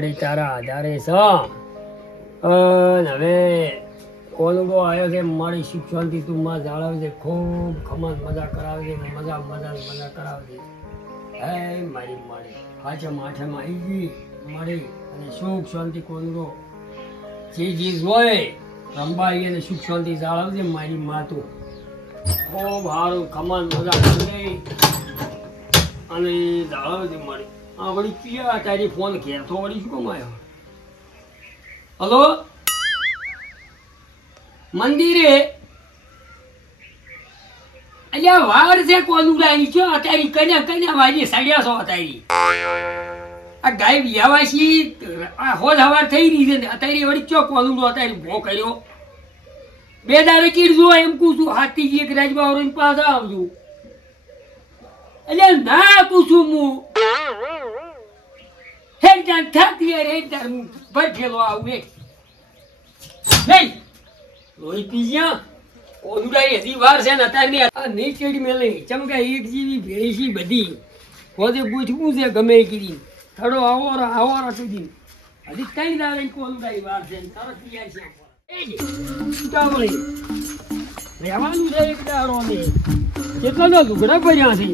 માડી તારા આધારે છે હવે કોલગો આવ્યો છે મારી સુખ શાંતિ તું માં જાળવજે ખૂબ ખમત મજા કરાવજે મજા કરાવજે હે મારી માડી આઠમ આવી ગઈ મારી અને સુખ શાંતિ કોલગો જે હોય રંબાઈ અને સુખ શાંતિ જાળવજે મારી માં તું ખૂબ સારું ખમત મજા કરજે અને જાળવજે મારી આ વળી ક્યાં તારી ફોન ઘેર તો વળી શું કમાયો હલો મંદિરે અલ્યા વાર છે કોલુડાની છો અત્યારે કન્યા વાજી સડ્યા છો અત્યારે આ ગાય વ્યાવાસી આ હોજ હવાર થઈ રહી છે અત્યારે વળી ચો કોલુડો અત્યારે ભો કર્યો બે દાડે કીધું એમ પૂછું હાથી એક રાજબાવરો પાછા આવજો એટલે ના પૂછું હું હેડર થતી હેડર ભઠેલો આવું એક નહીં લોહી પીજ્યા ઓલુડાઈ હજી વાર છે ને અત્યારની આ નહીં ચડી મેલે ચમકા એક જેવી ભેંસી બધી હોદે પૂછવું છે ગમે કીધી થડો આવારા સુધી હજી કઈ દાડે ઓલુડાઈ વાર છે તરત તૈયાર છે રહેવાનું છે એક દાડો ને કેટલા લુગડા ભર્યા છે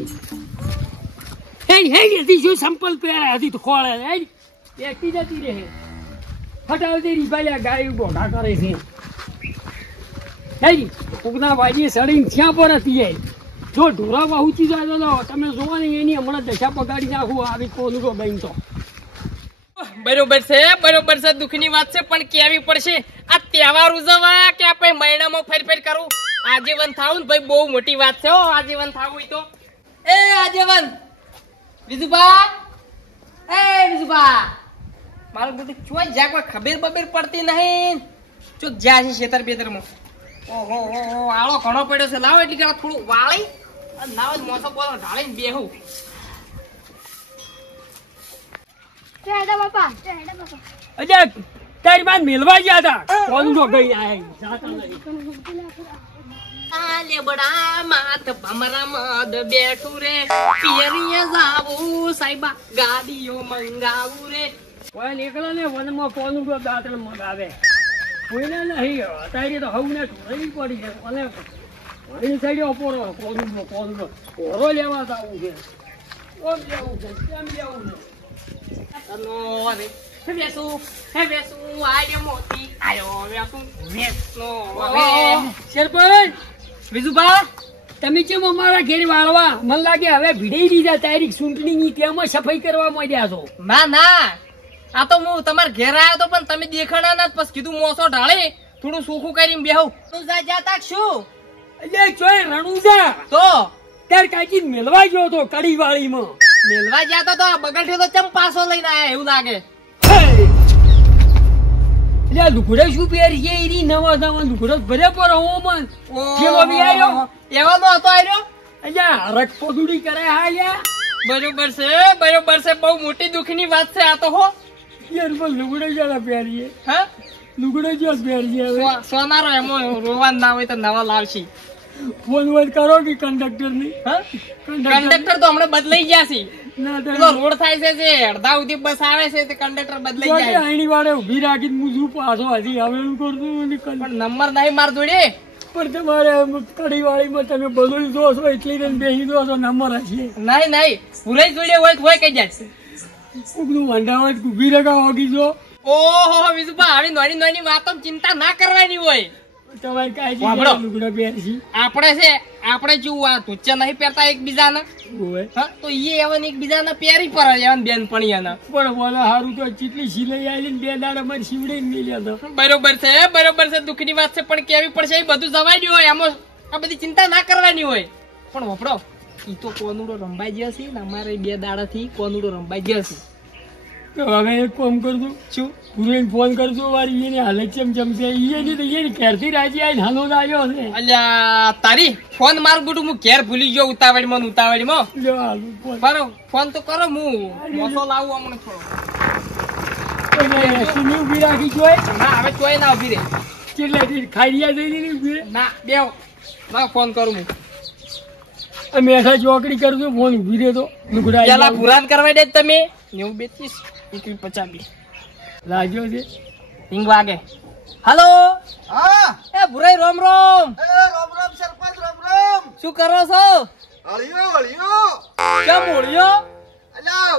શું સંપલ પહેર્યા હતી તો ખોળે એકટી જતી રહે ફટાવતી રીપાલ્યા ગાય બોઢા કરે છે કોકના વાજી સડીને થયા પર હતી જો ઢોરા વાહુચી જાય તો તમે જોવા ને એની હમણાં દશા પગાડી નાખું આવી કોલુડો ગઈ તો બરોબર છે દુઃખની વાત છે પણ કેવી પડશે આ તહેવાર ઉજવવા કે આપણે મહિનામાં ફેર કરું આજીવન થાવું ને ભાઈ બહુ મોટી વાત છે હો આજીવન થાવું હોય તો એ આજીવન વિજુભા મારું બધું ચોઈ જા કોઈ ખબર પડતી નહીં ચો જ્યાં છે ખેતર બેતરમાં ઓહો આળો ઘણો પડ્યો છે લાવો એટલી થોડું વાળી અને લાવો મોસો બોલો ઢાળીને બેહું અજા તારી માં મેલવા ગયા હતા કોલગો ગઈ આયા લેબડા માત ભમરા મદ બેઠું રે પિયરીએ જાવું સાઈબા ગાડીઓ મંગાવું રે કોઈ નીકળે ને વનમાં કોલગો દાંતણ મગાવે કોઈને નહીં અત્યારે તો હવને ઠોરી પડી છે અને ઘણી સાઈડે અપોરો કોલગો ઓરો લેવા જવું છે ઓમ લેવું છે કેમ લેવું છે વિજુભા તમે કેમ અમારા ઘેર વાળવા મને લાગે હવે ભીડી દીધા તારીખ ચૂંટણીની તેમાં સફાઈ કરવા માંડ્યા છો ના આ તો હું તમારા ઘેર આવ્યો તો પણ તમે દેખાણા ના પછી કીધું મોસો ઢાળે થોડું સુખું કરીને બેહું શું એટલે ચોય રણુજા તો ત્યારે કાચી મેલવા ગયો તો કડી વાળીમાં મેલવા ગયા તો બગડે તો ચમ પાછો લઈને આયા એવું લાગે એટલે લુગડે શું પહેરી છે એની નવા લુગડો ભરે પર હું કેવો બી આવ્યો એવો તો હતો આવ્યો અહીંયા હરક પોદુડી કરે હાલ્યા બરોબર છે બહુ મોટી દુઃખની વાત છે આ તો હો યાર લુગડે જરા પહેરીએ હા લુગડે જો પહેરીએ સોનારો એમાં રોવાનું ના હોય તો નવા લાવશી ફોન કરો કે કંડક્ટર ની કંડક્ટર તો હમણાં બદલાઈ ગયા છે રોડ થાય છે જે અડધા સુધી બસ આવે છે તે કંડક્ટર બદલાઈ જાય એની વાળે ઉભી રાખી હું પાછો હજી હવે એમ કરતું પણ નંબર નહીં માર જોડે પણ તમારે કડી વાળીમાં તમે બધું જો છો એટલી ને બેસી દો છો નંબર હશે નહીં ભૂલાઈ જોડે હોય કઈ જાય કોકનું વંડાવટ ઉભી રખા હોગી જો ઓહો વિજુભા આવી નાની વાતો ચિંતા ના કરવાની હોય તમારે કાઈ લુગડા પહેરશી આપણે જેવું આ તુચ્ચા નહીં પહેરતા એકબીજાને તો એ એવન એકબીજાને પહેરી પર એવન બેન પણ પણ બોલા હારું તો ચીટલી સિલાઈ આવી ને બે દાડા માં સીવડી મેલ્યા તો બરોબર છે દુઃખની વાત છે પણ કેવી પડશે એ બધું જવાય હોય આમાં આ બધી ચિંતા ના કરવાની હોય પણ વપડો ઈ તો કોનુડો રંબાઈ ગયો છે ને અમારે બે દાડા થી કોનુડો રંબાઈ ગયો છે તો હવે એક કામ કરજો શું પૂરેન ફોન કરજો વારી એને હાલત ચમ છે એની તો એની ઘેરથી રાજી આવીને હાલો આવ્યો છે અલ્યા તારી ફોન મારું બુટું હું ઘેર ભૂલી ગયો ઉતાવળીમાં બરો ફોન તો કરો હું મોસો લાવું હમણાં થોડો ઉભી રાખી જોઈ ના હવે કોઈ ના ઉભી રે કેટલા ખાઈ જઈ ઉભી રે ના દેવ ના ફોન કરું હું મેઠા ચોકડી કરજો ફોન ઉભી રે તો પેલા પુરાણ કરવા દે તમે 90 32 51 50 લાગ્યો છે હિંગ વાગે. હાલો હા એ ભુરાઈ રોમ રોમ. એ રામ રામ સરપંચ રામ રામ. શું કરો છો? હળિયો કેમ ઓળ્યો? અલ્યા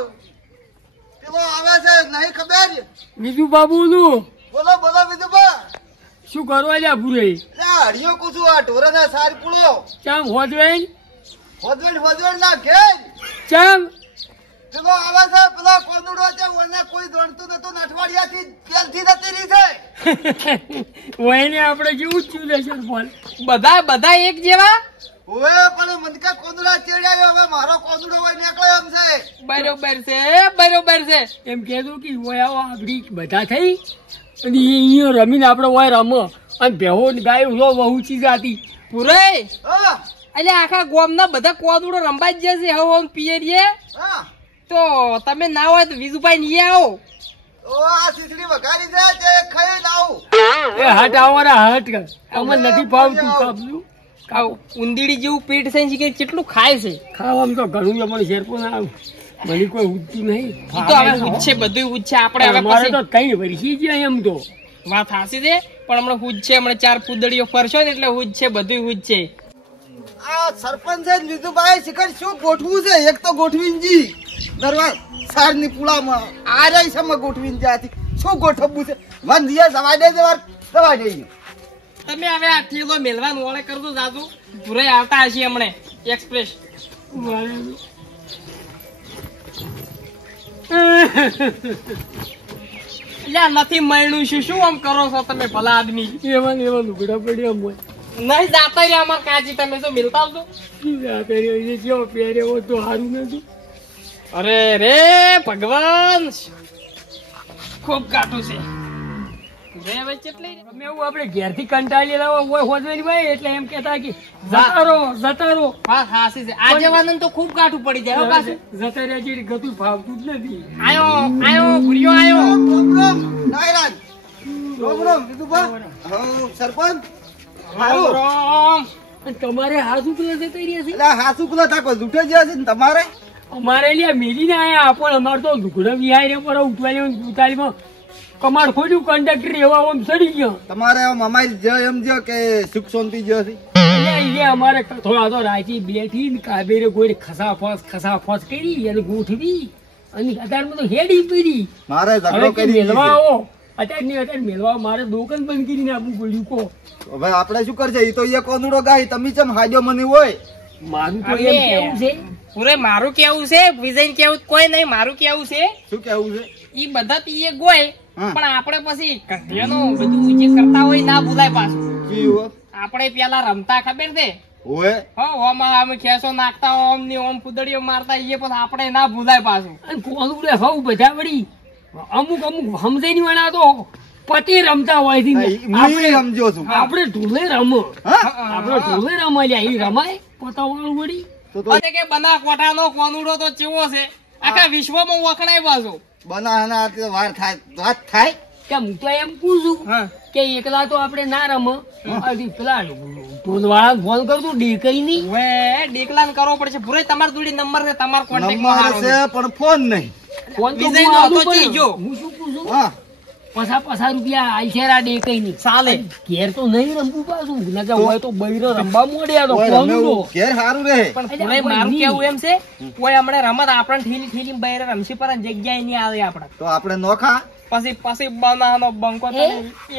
પેલો આવે છે નહીં ખબર. બીજું બાબુનું બોલો બોલો વિધુબા. શું કરવા લ્યા ભૂરે અલ્યા હળિયો કુછું આ ઢોરાના સાર પૂળો ચમ હોજવેન હોદવડ ના ઘેર ચમ પેલો આવે છે પેલો કોનુડો છે ઓને કોઈ દોડતું નતું અઠવાડિયાથી પેલથી જતી રહી છે. વહીને આપણે કેવું જ ચૂલે છે ફોન બધા એક જેવા? ઓએ પણ મનકા કોનુડા ચેડાયો હવે મારો કોનુડો હોય નીકળ્યો એમ છે. બરોબર છે. એમ કહેતું કે ઓય આવો આપડી બધા થઈ અને અહીંયા રમીને આપણે ઓય રમો અને ભેહો ને ગાયો લો વહુચી જાતી ભુરાઈ હા એટલે આખા ગામના બધા કોદુડો રંબાઈ જ જશે હવે આમ પિયરીએ. હા તો તમે ના હોય તો વિજુભાઈ ની આવો. ઓ આ શીશડી વઘારી છે તે ખાઈ લાવું. એ હટ આવો ને હટ કર અમને નથી ભાવતું કાપલું આ ઉંદીડી જેવું પેટ છે ને કે કેટલું ખાય છે. ખાવામાં તો ઘણું છે પણ શેરપો ના આવે મને કોઈ ઉઠતું નહીં ઈ તો હવે હુજ છે, બધું હુજ છે. આપણે હવે અમારે પછી તો કઈ વરસી ગયા એમ તો વાત હાસી છે પણ હમણાં હુજ છે. હમણાં 4 પૂદડીઓ ફરશો ને એટલે હુજ છે, બધું હુજ છે. આ સરપંચ છે ને વિધુભાઈ શિખર શું ગોઠવું છે? એક તો ગોઠવીનજી દરવા સારની પુલામાં આ રહી છે માં ગોઠવીને જ્યાંથી શું ગોઠવવું છે? મન દિયા દવા દે વાર દવા દે. તમે હવે આ થેલો મેલવાનું ઓળે કરજો જાજુ. ભુરાઈ આવતા હશે હમણે એક્સપ્રેસ. એટલે નથી મળ્યું શું આમ કરો છો તમે ભલા આદમી? એવા ને એવા લુગડા પડ્યા મોય નહીં જાતા રહ્યા અમાર કાજી. તમે શું મિલતા આવજો? કેવો પહેર્યો હોત તો સારું નતું અરે રે ભગવાન, ખૂબ કાઠું છે. રે હવે કેટલી અમે એવું આપણે ઘેરથી કંટાળેલા હોય હોજવેલી ભાઈ એટલે એમ કહેતા કે જતા રહો હા હાસી છે. આજે વાનન તો ખૂબ કાઠું પડી જાય હો પાછું. જતા રહ્યા છે ગતું ફાવતું જ નથી આયો ભૂરિયો આયો. રામ રામ નાયરાજ રામ વિધુભા. હા સરપંચ હારું. રામ અને તમારે હાસુ પેલા જતા રહ્યા છે એટલે હાસુ પેલા તાકો જૂઠે જ્યાં છે ને તમારે અમારે લ્યા મેલીને આયા પણ અમારે તો લુગડા વિહાય રે પર ઉઠવાની ઉતારીમાં કમાડ ખોડ્યું કંડક્ટર એવા આમ સડી ગયો તમારે આમ અમારી જ એમ જો કે સુખ શાંતિ જો છે. એટલે અમારે થોડા તો રાજી બેઠી ને કાબેરે કોઈ ખસાફસ કરી અને ગોઠવી અને અત્યારમાં તો હેડી પડી મારે હવે ઝઘડો કે કરી મેલવા દીધી. આવો અત્યારે મેલવા મારે દુકાન બંધ કરીને આપવું પડ્યું કો હવે આપણે શું કરશે? એ તો એ કોનુડો ગાય તમે ચમ હાજો મને હોય. મારું તો એમ કેવું છે પૂરે મારું કેવું છે, વિજય કેવું કોઈ નહીં. મારું કેવું છે શું કેવું છે? ઈ બધા તો એ ગોય હા. પણ આપણે પછી કઢિયાનું બધું જે કરતા હોય ના ભૂલાય પાછું. કેવું આપણે પેલા રમતા ખબર છે હોય? ઓમ અમે ખેસો નાખતા ઓમ ની ઓમ ફૂદડીઓ મારતા એ પણ આપણે ના ભૂલાય પાછું. અને કોનું હવ બધા વળી અમુક સમજે નહીં વણા તો પતિ રમતા હોય છે હું સમજો છું. આપણે ઢોલે રમો હા? આપણે ઢોલે રમાય એ રમાય પોતાવાનું વળી તો તો અને કે બના કોઠાનો કોનુડો તો ચેવો છે આખા વિશ્વમાં વખણાય પાછો. બનાવવાના હાથે વાર થાય વાત થાય. કેમ હું તો એમ પૂછું હા કે એકલા તો આપણે ના રમો પેલા ઢોલવાળા ફોન કરતું ડેકઈ નહીં હવે ડીકલાન કરવો પડશે. પૂરે તમાર જોડે નંબર છે, તમાર કોન્ટેક્ટ નંબર છે પણ ફોન નહીં. ફોન તો વિજય હું નો આલું હતો પણ ચીજો. હું શું પૂછું હા પસા રૂપિયા આલશેરા ડેકઈ નહીં ચાલે. ઘેર તો નહીં રમવું પાછું નકર હોય તો બૈરો રમવા મોડ્યા તો કોઈ ફોન રમે તો એવું ઘેર સારું રહે. પણ અલ્યા, પૂરે કોઈ મારું નહીં. કેવું એમ છે કોઈ હમણાં રમત આપણને ઠીલી ઠીલી બહાર રમશી પર જગ્યાએ નહીં આવે આપણે. તો આપણે નોખા પછી બનાવવાનો બંકો તો એ?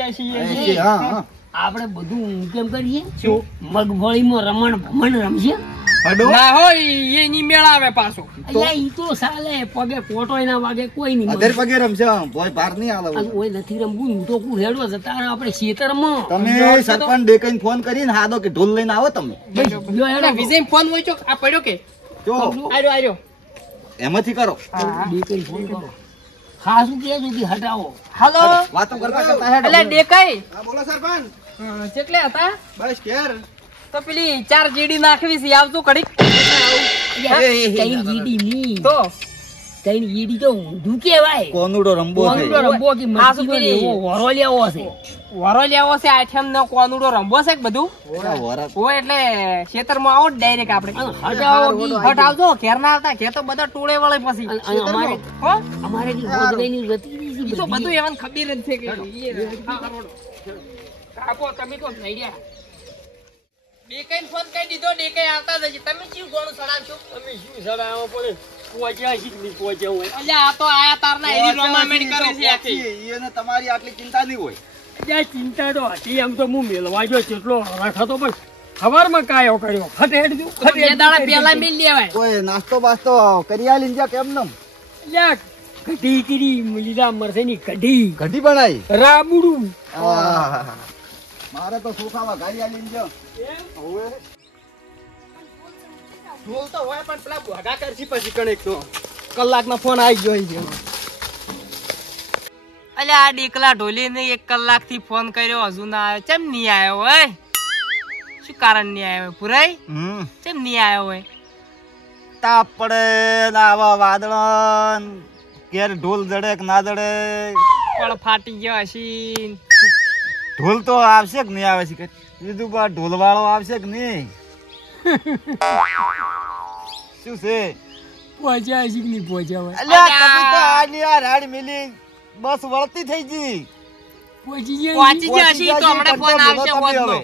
એસી. હા હા આપણે બધું કેમ કરીએ મગફળીમાં રમણ ભમણ રમશે હડો ના હોય એ નહીં મેળાવે પાછો. અલ્યા ઈ તો સાલે પગે કોટોય ના વાગે કોઈ નહીં અધેર પગે રમશે ભોય ભાર નહીં આલે. અને ઓય નથી રમવું હું તો કું હેડવા જતા રહે આપણે ખેતરમાં તમે સરપંચ ડેકઈને ફોન કરીને હાદો કે ઢોલ લઈને આવો તમે. જો હેડો વિજય ફોન હોય ચોક આ પડ્યો કે જો આર્યો એમાંથી કરો. ડેકઈ ફોન કરો હા શું કે છે કે હટાવો હાલો વાતો કરતા કરતા હેડો. એટલે ડેકાઈ હા બોલો સરપંચ. કેટલે હતા? બસ ઘેર. તો પેલી 4 જીડી નાખવી છે આવતું ઘડીક. કઈ જીડી ની તો કઈ જીડી તો ઊંધું કેવાય કોનુડો રંબો છે. કોનુડો રંબો કે આ શું મસ્તી પેલી? એવો વરો લેવો છે વરો લેવો છે આઠમ નો કોનુડો રંબો છે કે બધું ઓરા વરા. હોય એટલે ખેતરમાં આવો ડાયરેક્ટ આપણે. અને હટાવો કી હટ આવજો ઘેર ના આવતા ઘેર તો બધા ટોળે વળે પછી. અને અમારે હો અમારે કી હોદવેની જતી રહી છે ઈ તો બધું એવાને ખબર જ છે કે હા, રોડો. કાપો તમે તો થઈ ગયા. ડેકાઈને ફોન કરી દીધો, ડેકાઈ આવતા જ હશે. તમે શું ગોણું સડાવશો? અમે શું સડાવો પડે પહોંચ્યા છીએ કે નહીં પહોંચ્યા હોય અલ્યા આ તો આયા તારના એની રોમામેન્ટ કરે છે આખી. એને તમારી આટલી ચિંતા નહીં હોય. ત્યાં ચિંતા તો હતી એમ તો હું મેળવા ગયો કેટલો રાખતો પણ ખબરમાં કાયો કર્યો ખટ હેડજો તો બે દાડા પહેલા મિલ લેવાય. કોઈ નાસ્તો બાસ્તો કરી આલી ને કેમ નમ લ્યા કઢી કરી લીલા મરસેની કઢી કઢી બનાવી રાબડું મારે તો સોખામાં ગાડી આલી ને હવે ઢોલ તો હોય પણ પેલા ભોગા કરશી પછી કણેક તો કલાકનો ફોન આવી ગયો છે. અલ્યા આ ડીકલા ઢોલીને 1 કલાકથી ફોન કર્યો હજુ ના આવ્યો. ચમ નહીં આવ્યો હોય? શું કારણ નહીં આવ્યો પુરાઈ? ચમ નહીં આવ્યો હોય? તાપ પડે ને આવા વાદળન ક્યારે ઢોલ જડે કે ના જડે પણ ફાટી ગયો હશી. ઢોલ તો આવશે કે નહીં આવે છે બીજું બા ઢોલ વાળો આવશે કે નહીં શું છે પહોંચ્યા છીએ કે નહીં પહોંચ્યા હોય અલ્યા તમે તો આની આ રાડ મિલી બસ વળતી થઈ ગઈ પહોંચી ગયા પહોંચી ગયા હશી તો હમણાં ફોન આવશે હોતનો.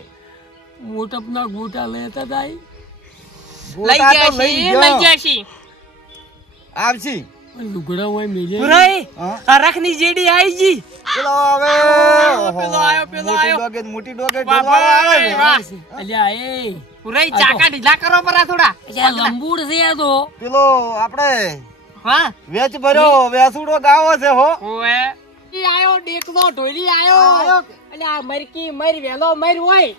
મોટપના ગોટા લેતા હતા લઈ ગયા હશી, લઈ ગયા હશી. આવશે પણ લુગડા હોય મેજે પુરાઈ હરખની જેડી આવી જી. પેલો આવે પેલો આયો, પેલો આયો. મોટી ડોગે વાહ, ઢોલ વાળો આવે ને. વાહ. અલ્યા એ પુરાઈ ચાકા ઢીલા કરો પરા થોડા. અલ્યા લંબુડ છે આ તો પેલો આપણે હા વેચ ભર્યો વેસુડો ગાવો છે હો ઓએ ઈ આયો ડેકનો ઢોલી આયો. અલ્યા મરકી મર વેલો મર હોય.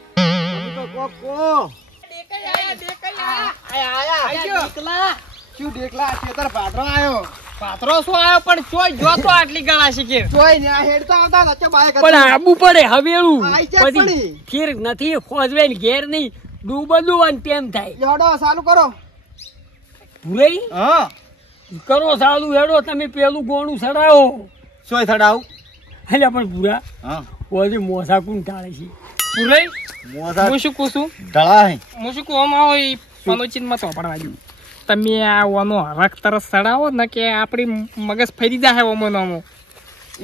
ડેકઈ આયા. આયા ડેકલા. શું દેખલા ખેતર પાત્રો આયો પાત્રો શું આયો પણ ચોય જો તો આટલી ગળા શીખે. જોઈ ને આ હેડતા આવતા નચે બાય પણ આબુ પડે હવેળું આઈ જાય પછી પડી. ખીર નથી ખોજવે ને ઘેર નહીં ડૂબલું તેમ થાય હેડો ચાલુ કરો ભૂરાઈ હા કરો સાલું હેડો તમે પેલું ગોણું સડાવો સોય થડાવ એટલે પણ ભૂરા હા ઓલી મોસા કોણ ટાળે છે પુરાઈ મોસા હું શું કહું છું? ઢળા હે હું શું કહું આમાં હોય પનોચીનમાં તો પડવા દઉં. તમે આ ઓનો હરખ તરસ સડાવો ને કે આપણી મગજ ફરી જાય ઓમોનો ઓમો.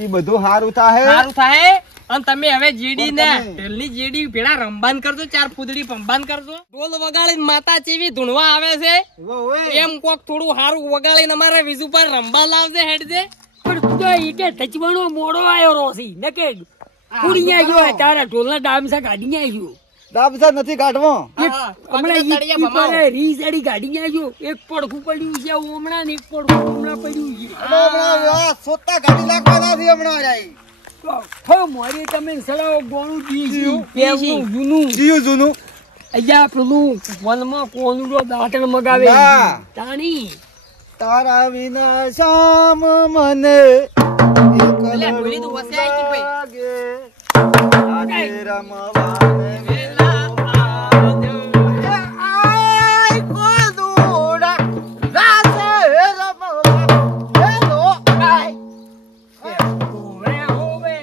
ઈ બધું હારું થાય સારું થાય. અને તમે હવે જેડી ને પણ તમે- ઢેલની જેડી ભેળા રંબાન કરજો, 4 ફૂદડી પંબાન કરજો. ઢોલ વગાડીને માતા ચેવી ધૂણવા આવે છે એમ કોક થોડું સારું વગાડીને અમારા બીજું પર રંબા લાવજે હેડજે. પણ તું તો ઈ કે ધચવાનો મોડો આવ્યો રોસી ન કે કુડિયા ગયો તારા ઢોલના ડામસા કાઢી આવ્યો દાબસા નથી કાઢવો હમણાં ઈ પર રીસ અડી કાઢી આવ્યો એક પડખું પડ્યું છે હમણાં ને એક પડખું હમણાં પડ્યું છે સોતા ગાડી લાગવાના છે હમણાં આઈ હો મોરી તમે સડાવો ગોણું દીશું પેલું જૂનું જીયું જૂનું અહીંયા પેલું વનમાં કોનુડો દાંતણ મગાવે ના. તાણી તારા વિના શામ મને અલે, ભૂલી તું વસે આઈ કી ભાઈ? લાગે. આજે રમવાને વેલા આવજો. આય કોદુડા રાસે રમવા હેલો આય હોવે હોવે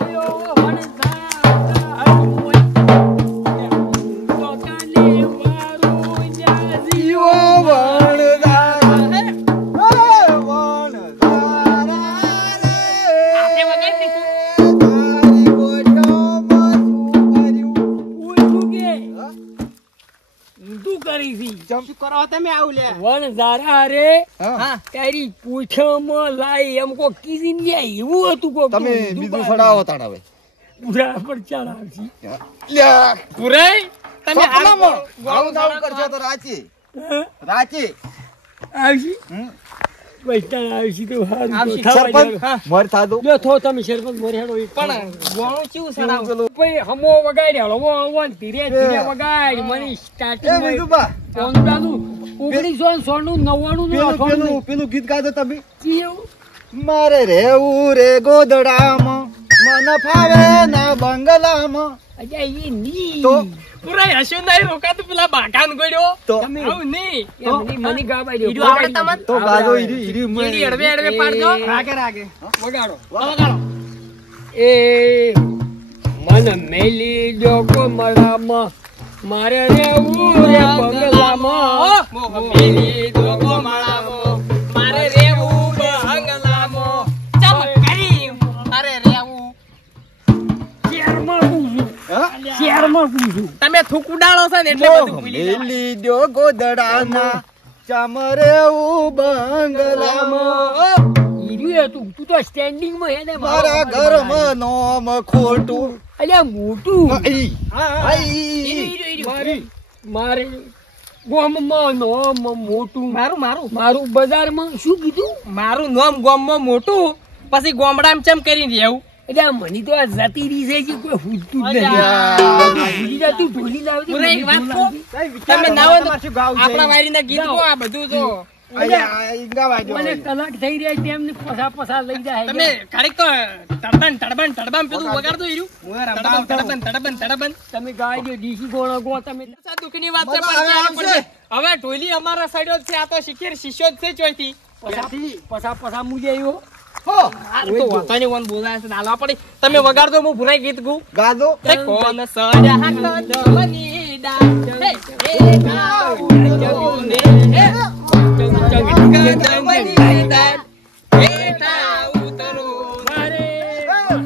આયો વણઝારા તો કાને વારું જાજી જીવો વણદારા વણદારા હાથે વગાડી દઈશું. તારી ગોઠવમાં શું કર્યું પૂછું કે તું કરી છી શું કરો તમે આવું લે? વણઝારા રે હા તારી પૂછમાં લાઈ એમ કો કીધી ને એવું હતું કો તમે બીજું સડાવો તાણ હવે પૂરા પર ચડાવશી લ્યા પુરાઈ તમે સપનામાં આવું દાવું કરશો તો રાચી રાચી આવશી હમ. પૈસા આવશી તો હારું તો આવશી. થવા સરપંચ દે. મર થાતું લ્યો થો તમે સરપંચ મોરે હેડો એક પણ ગોણું ચેવું સડાવું? ભાઈ હમો વગાડ્યા હમો હમો ને ધીરે ધીરે વગાડ મને એ સ્ટાર્ટિંગ બીજું બા 1999 નું 99 પેલું પેલું ગીત ગાતો તમે ચીયું મારે રેવું રે ગોદડામાં મન ફાવે ના બંગલામાં અજા ઈ ની તો? પુરાઈ હસ્યું નહીં રોકાતું પેલા બાકાન ગોળ્યો. તો તમે આવું નહીં. મને ગાવા દો ઈડું આવડે તમને? તો ગાજો ઈરી ઈરી ઈડી અડવે અડવે પાડજો. વગાડો વગાડો. એ મન મેલી જો કોમળામાં મારે રેવું રે બંગલામાં મેલી દોગો માળામાં, મારે રેવું બંગલામાં. ચમ કરી બજારમાં પૂછું. તમે થૂક ઉડાડો છો ને એટલે બધું ભૂલી જવાય. મેલી દો ગોદડાના ચામરે બંગલામાં હીરું હતું. તું તો સ્ટેન્ડિંગમાં હે ને મારા ઘરમાં નોમ ખોટું અલ્યા મોટું આઈ, મારી મારે ગામમાં નોમ મોટું મારું મારું બજારમાં શું કીધું મારું નામ ગામમાં મોટું પછી ગામડામાં ચમ કરીને રહેવું. એટલે મને તો આ જતી રહી છે કે કોઈ પૂછતું જ નહીં. ભૂલી જા, તું ઢોલી લાવજે, પૂરા એક મને વાત ઢોલ કહું? આવજે. તમે ના હોય તો આપણા વારીના ગીત ગો, આ બધું જો મને કલાક થઈ રહ્યા છે એમને પસા લઈ જાય. તમે ઘડીક તો તડબન પેલું વગાડતો હીરું. તડબન. તમે ગાય દો ડીસી ગોળો ગો તમે. આ દુઃખની વાત છે પણ ક્યારે પડશે? હવે ઢોલી અમારા સાઈડ જ છે, આ તો શિખર શિષ્યો જ છે ચોઈથી. પસા મુજે આવ્યો. આ તો વાતાની વન બોલાય છે, નાલા પડી. તમે વગાડતો હું ભૂરાઈ ગીત ગુ. ગાદો એ કોણ સર્યા ડોલની ડાળ, હે એ ગાઉ જગુને, હે જગડમની ડાળ, બેટા ઉતરો મારે.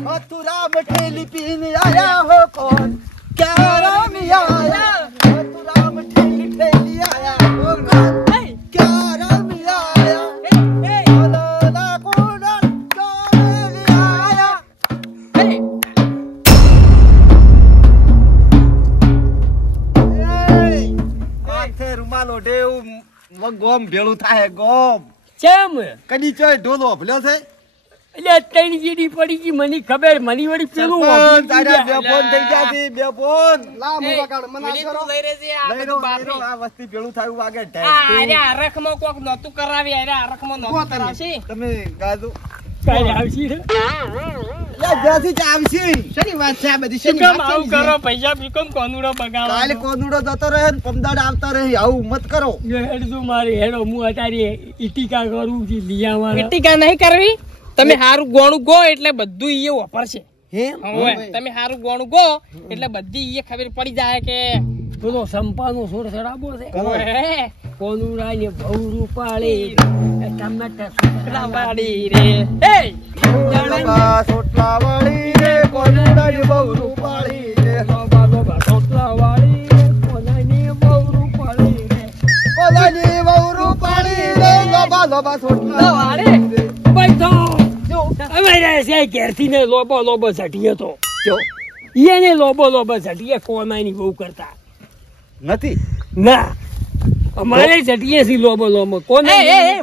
મથુરામ ઠેલી પીને આયા હો કોણ ક્યાં રામી આયા મથુરામ ઠેલી આયા હો કોણ ક્યાં રામી આયા અલલા કોડા ચોરેલી આયા માથે રૂમાલ ઓઢે એવું ગોમ ભેળું થાય ગોમ કેમ કદી ચોય ઢોલો ભલ્યો છે એટલે ત્રણ જેડી પડી ગઈ મને ખબર. મને વળી પેલું સરપંચ, તારા બે ફોન થઈ ગયા છે, બે ફોન લા એ, મુવા મના પેલી કરો તું લઈ રહેજે, આ લઈ બધું લો, બાપરી. આ વસ્તી ભેળું થયું વાગે આ ઢેર. અરે અરખમાં કોક નહોતું કરાવી, અરે અરખમાં નહોતું કરાવશે. તમે ગાજો કાંઈ આવશે ને? લે જ્યાંથી જ આવશે શેની વાત છે આ બધી શેની કેમ વાત આવું છે? કરો? પૈસા બીકોમ કોનુડો બગાડો. કાલે કોનુડો જતો રહે ને પમદાડ આવતા રહે આવું મત કરો. હેડ જો મારે હેડો હું અત્યારે ઈટીકા કરું છું લીયા મારા. ટીકા નહીં કરવી. તમે હારું ગોણું ગો એટલે બધું ઈએ વાપરશે. હે હવે તમે હારું ગોણું ગો એટલે બધી ઈએ ખબર પડી જાય કે પેલો સંપાનો સોર સડાબો છે. ઓહે, કોનુડા ને બહુ રૂપાળી ટમેટા પેલા વાડી રે. હે લોબા સોટલા વાળી રે કોનુડા ની બહુ રૂપાળી રે સોટલા વાળી કોનાની બહુ રૂપાળી રે. કોલાની બહુ રૂપાળી રે લોબા લોબા સોટલા વાળી રે ભાઈ તો હવે રે છે ઘેરથી ને લોબો સટીએ તો જો એને લોબો સટીએ કોનાની બહુ કરતા નથી ના અમારે સટીએ સી લોબો કોને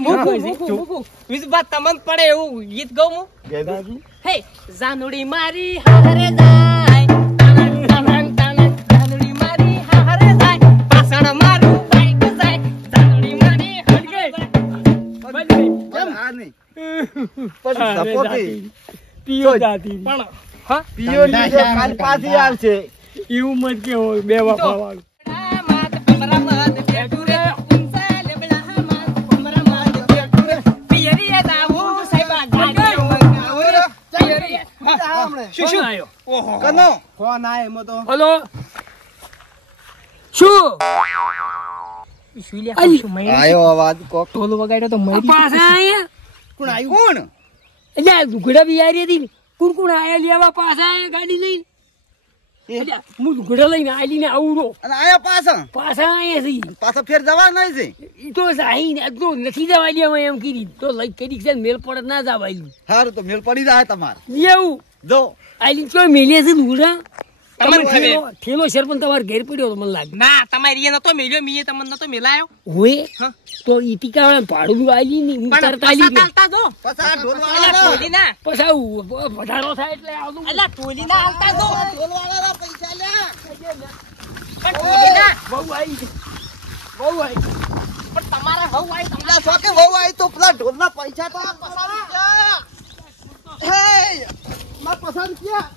મૂકું વિજબા તમન પડે એવું ગીત ગાઉં હું. ગેદુ હે જાનુડી મારી હારે જાય, જાનુડી મારી હારે જાય, પાછળ મારું બાઈક જાય, જાનુડી મારી હારે જાય. પણ આ નહીં પણ સપોટી પીઓ જાતી પણ હા પીઓ ની જો કાલ પાછી આવશે એવું મત કે હોય બે વાપા વાળું. શું આયો? કનો ફોન આય એમાં તો હલો શું આયો અવાજ કોક ઢોલ વગાડ્યો તો આ પાછા આયા કોણ આવ્યું કોણ એટલે આ લુગડા બિહારી હતી ને. કોણ આયા લેવા પાછા આયા ગાડી લઈને? એટલે હું લુગડા લઈને આલી ને આવડો અને આયા પાછા પાછા આયા છે પાછા ફેર જવા નહીં છે ઈ તો સાહી તો નથી જવા દેવા એમ કીધી તો લઈ કરી છે મેલ પડે ના જવાય સારું તો મેળ પડી જાય તમારે એવું જો આલી તો મેલે છે લુગડા. તમને ઠેલો સરપંચ તમારે ઘેર પડ્યો તો મને લાગે. ના તમારી એ નતો મેલ્યો, મીએ તમને નતો મેલાયો. હોય હા. તો ઈટીકા વાળા ભાડું આલી ની હું પણ તરત આલી પાછા ચાલતા જો. પાછા ઢોલ અલા વાળા ટોલી ના, પછી આવું વધારો થાય એટલે આવતું. અલા ટોલી ના આવતા જો. ઢોલ વાળા પૈસા લ્યા પણ ટોલી ના, બહુ આવી છે. બહુ આવી છે. પણ તમારા હવ આઈ તમારા પેલા શોકે વહુ આવી તો પેલા ઢોલ ના પૈસા તો પસારા હે માર પસંદ ક્યાં